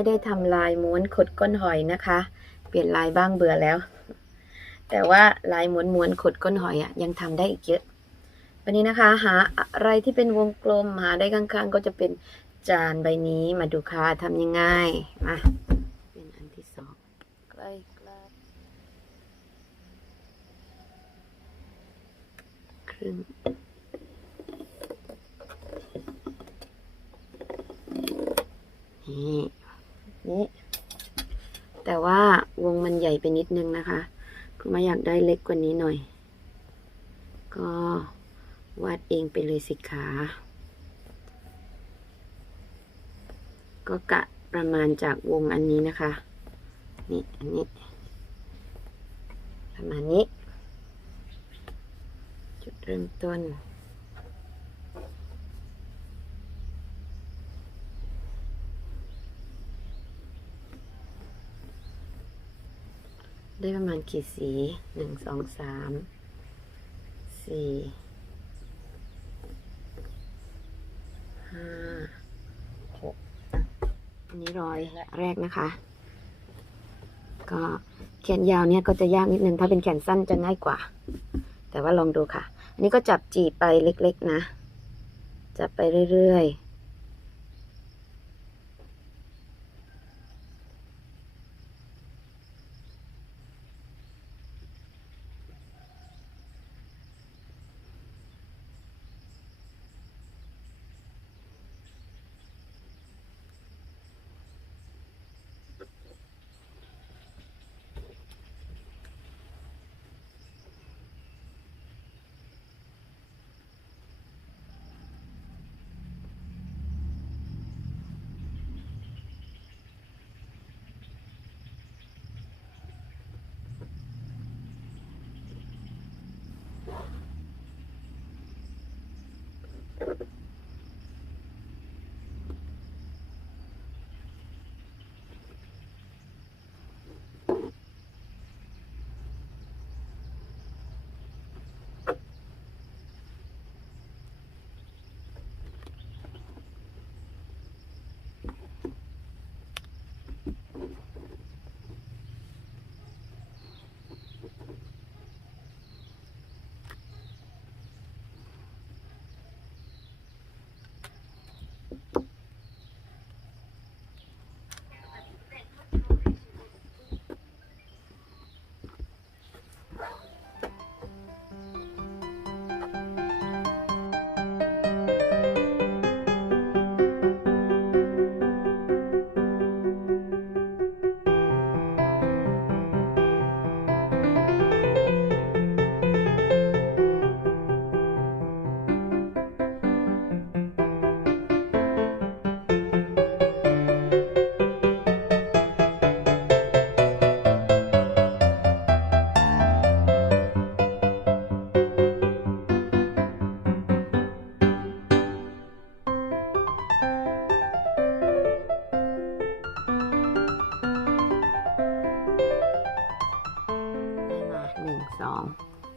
ไม่ได้ทำลายม้วนขดก้นหอยนะคะ เปลี่ยนลายบ้างเบื่อแล้ว แต่ว่าลายม้วนม้วนขดก้นหอยอะยังทำได้อีกเยอะวันนี้นะคะ หาอะไรที่เป็นวงกลมหาได้ข้างๆ ก็จะเป็นจานใบนี้มาดูค่ะทำยังไงมาเป็นอันที่สองใกล้ๆครึ่งนี่ นี่แต่ว่าวงมันใหญ่ไปนิดนึงนะคะคุณมาอยากได้เล็กกว่านี้หน่อย ก็วาดเองไปเลยสิคะก็กะประมาณจากวงอันนี้นะคะ นี่อันนี้ ประมาณนี้ จุดเริ่มต้น ได้ประมาณกี่สีหนึ่งสองสามสี่ห้าหกอันนี้รอยแรกนะคะ ก็แขนยาวเนี่ยก็จะยากนิดนึง ถ้าเป็นแขนสั้นจะง่ายกว่า แต่ว่าลองดูค่ะ อันนี้ก็จับจีบไปเล็กๆนะ จับไปเรื่อยๆ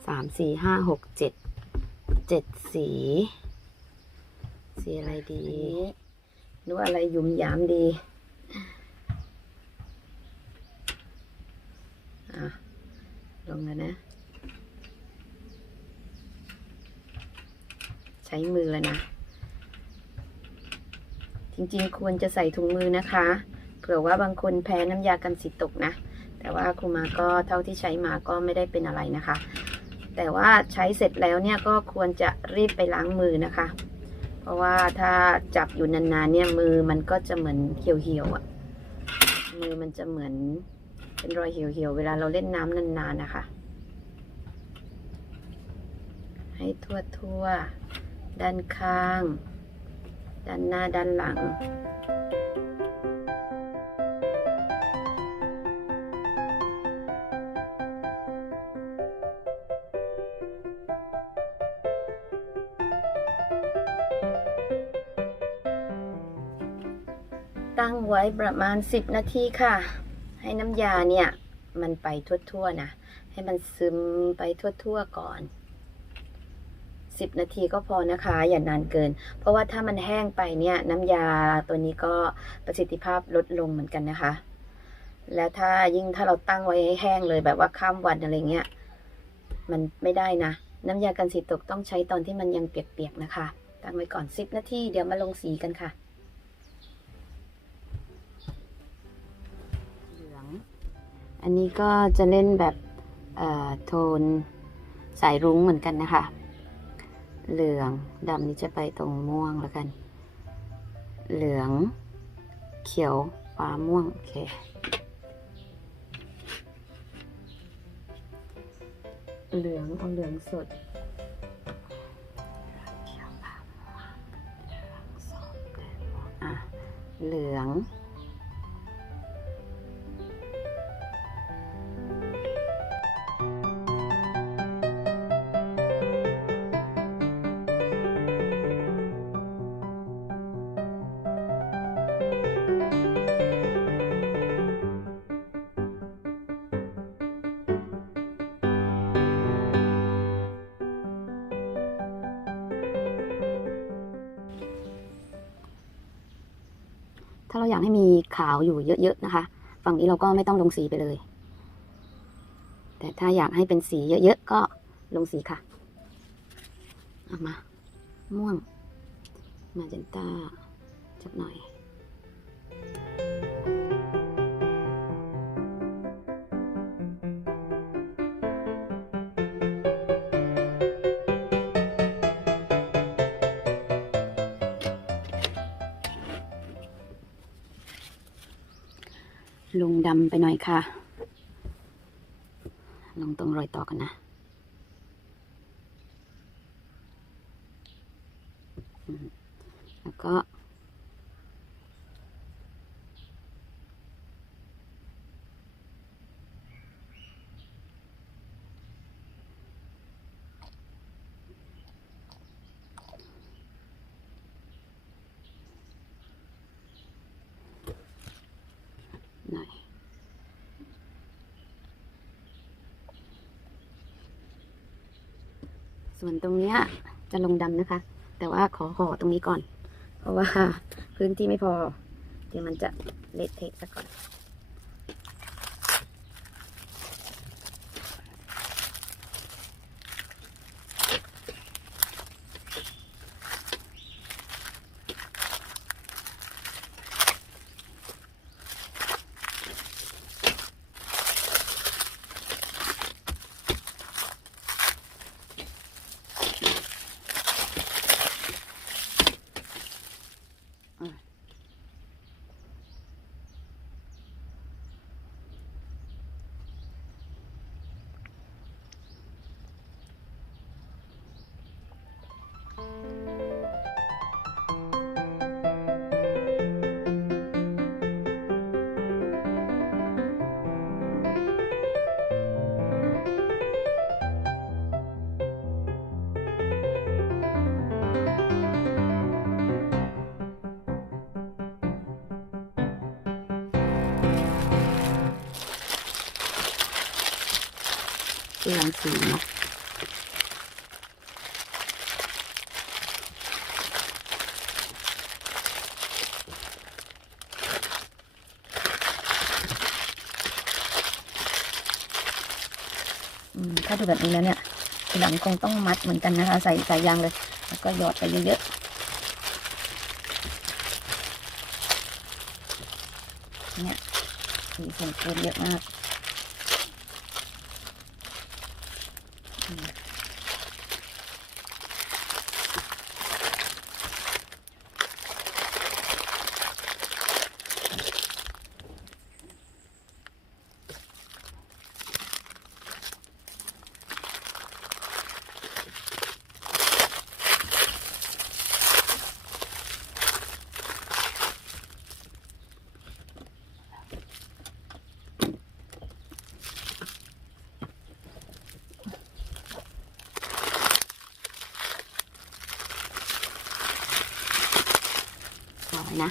สามสี่ห้าหกเจ็ดเจ็ดสี สีอะไรดี หรือว่าอะไรหยุมหยามดีอะลงแล้วนะ ใช้มือแล้วนะ จริงๆ ควรจะใส่ถุงมือนะคะ เผื่อว่าบางคนแพ้น้ำยากันสีตกนะ แต่ว่าครูมาก็เท่าที่ใช้มาก็ไม่ได้เป็นอะไรนะคะ แต่ว่าใช้เสร็จแล้วเนี่ยก็ควรจะรีบไปล้างมือนะคะ เพราะว่าถ้าจับอยู่นานๆเนี่ยมือมันก็จะเหมือนเหี่ยวๆอะ่ะ มือมันจะเหมือนเป็นรอยเหี่ยวๆเวลาเราเล่นน้ำนานๆนะคะ ให้ทั่วๆด้านข้าง ด้านหน้าด้านหลัง ตั้งไว้ประมาณ 10 นาทีค่ะ ให้น้ำยาเนี่ย มันไปทั่วๆนะ ให้มันซึมไปทั่วๆก่อน 10 นาทีก็พอนะคะ อย่านานเกิน เพราะว่าถ้ามันแห้งไปเนี่ยน้ำยาตัวนี้ก็ประสิทธิภาพลดลงเหมือนกันนะคะ และถ้ายิ่งถ้าเราตั้งไว้ให้แห้งเลยแบบว่าข้ามวันอะไรเงี้ย มันไม่ได้นะ น้ำยากันสีตกต้องใช้ตอนที่มันยังเปียกๆนะคะ ตั้งไว้ก่อน 10 นาที เดี๋ยวมาลงสีกันค่ะ เหลือง อันนี้ก็จะเล่นแบบโทนสายรุ้งเหมือนกันนะคะ เหลืองดำนี่จะไปตรงม่วงแล้วกัน เหลือง เขียวฟ้าม่วง โอเค เหลืองเอาเหลืองสดเขียวฟ้าม่วงเหลือง ถ้าเราอยากให้มีขาวอยู่เยอะๆนะคะ ฝั่งนี้เราก็ไม่ต้องลงสีไปเลย แต่ถ้าอยากให้เป็นสีเยอะๆก็ลงสีค่ะเอามา ม่วง มาเจนต้าจักหน่อย ลงดำไปหน่อยค่ะ ลงตรงรอยต่อกันนะ อืมแล้วก็ หน่อย ส่วนตรงเนี้ยจะลงดำนะคะ แต่ว่าขอห่อตรงนี้ก่อน เพราะว่าพื้นที่ไม่พอ เดี๋ยวมันจะเละเทะซะก่อน เรียงสีเนาะอืมถ้าดูแบบนี้แล้วเนี่ยหลังคงต้องมัดเหมือนกันนะคะ ใส่สายยางเลย แล้วก็หยอดไปเยอะๆเนี่ยสีส่งเกินเยอะมาก เอาไว้นะ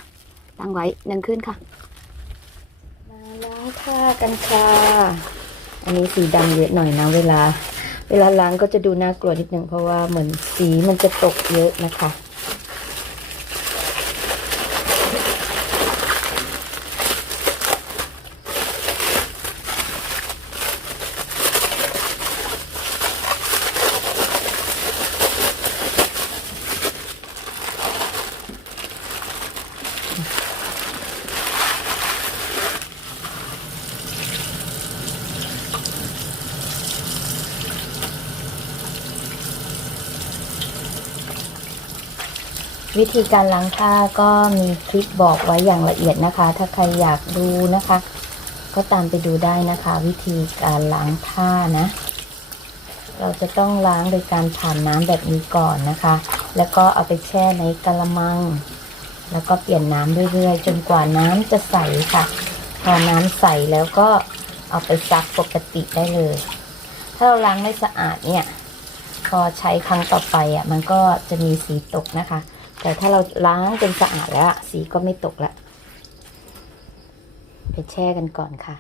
ตั้งไว้หนึ่งขึ้นค่ะ มาแล้วค่ะกันค่ะ อันนี้สีดำเยอะหน่อยนะเวลา เวลาล้างก็จะดูน่ากลัวนิดนึงเพราะว่าเหมือนสีมันจะตกเยอะนะคะ วิธีการล้างผ้าก็มีคลิปบอกไว้อย่างละเอียดนะคะ ถ้าใครอยากดูนะคะ ก็ตามไปดูได้นะคะ วิธีการล้างผ้านะ เราจะต้องล้างโดยการผ่านน้ำแบบนี้ก่อนนะคะ แล้วก็เอาไปแช่ในกระมัง แล้วก็เปลี่ยนน้ำเรื่อยๆ จนกว่าน้ำจะใสค่ะ พอน้ำใสแล้วก็เอาไปซักปกติได้เลย ถ้าเราล้างไม่สะอาดเนี่ย พอใช้ครั้งต่อไปอะมันก็จะมีสีตกนะคะ แต่ถ้าเราล้างจนสะอาดแล้ว สีก็ไม่ตกละ ไปแช่กันก่อนค่ะ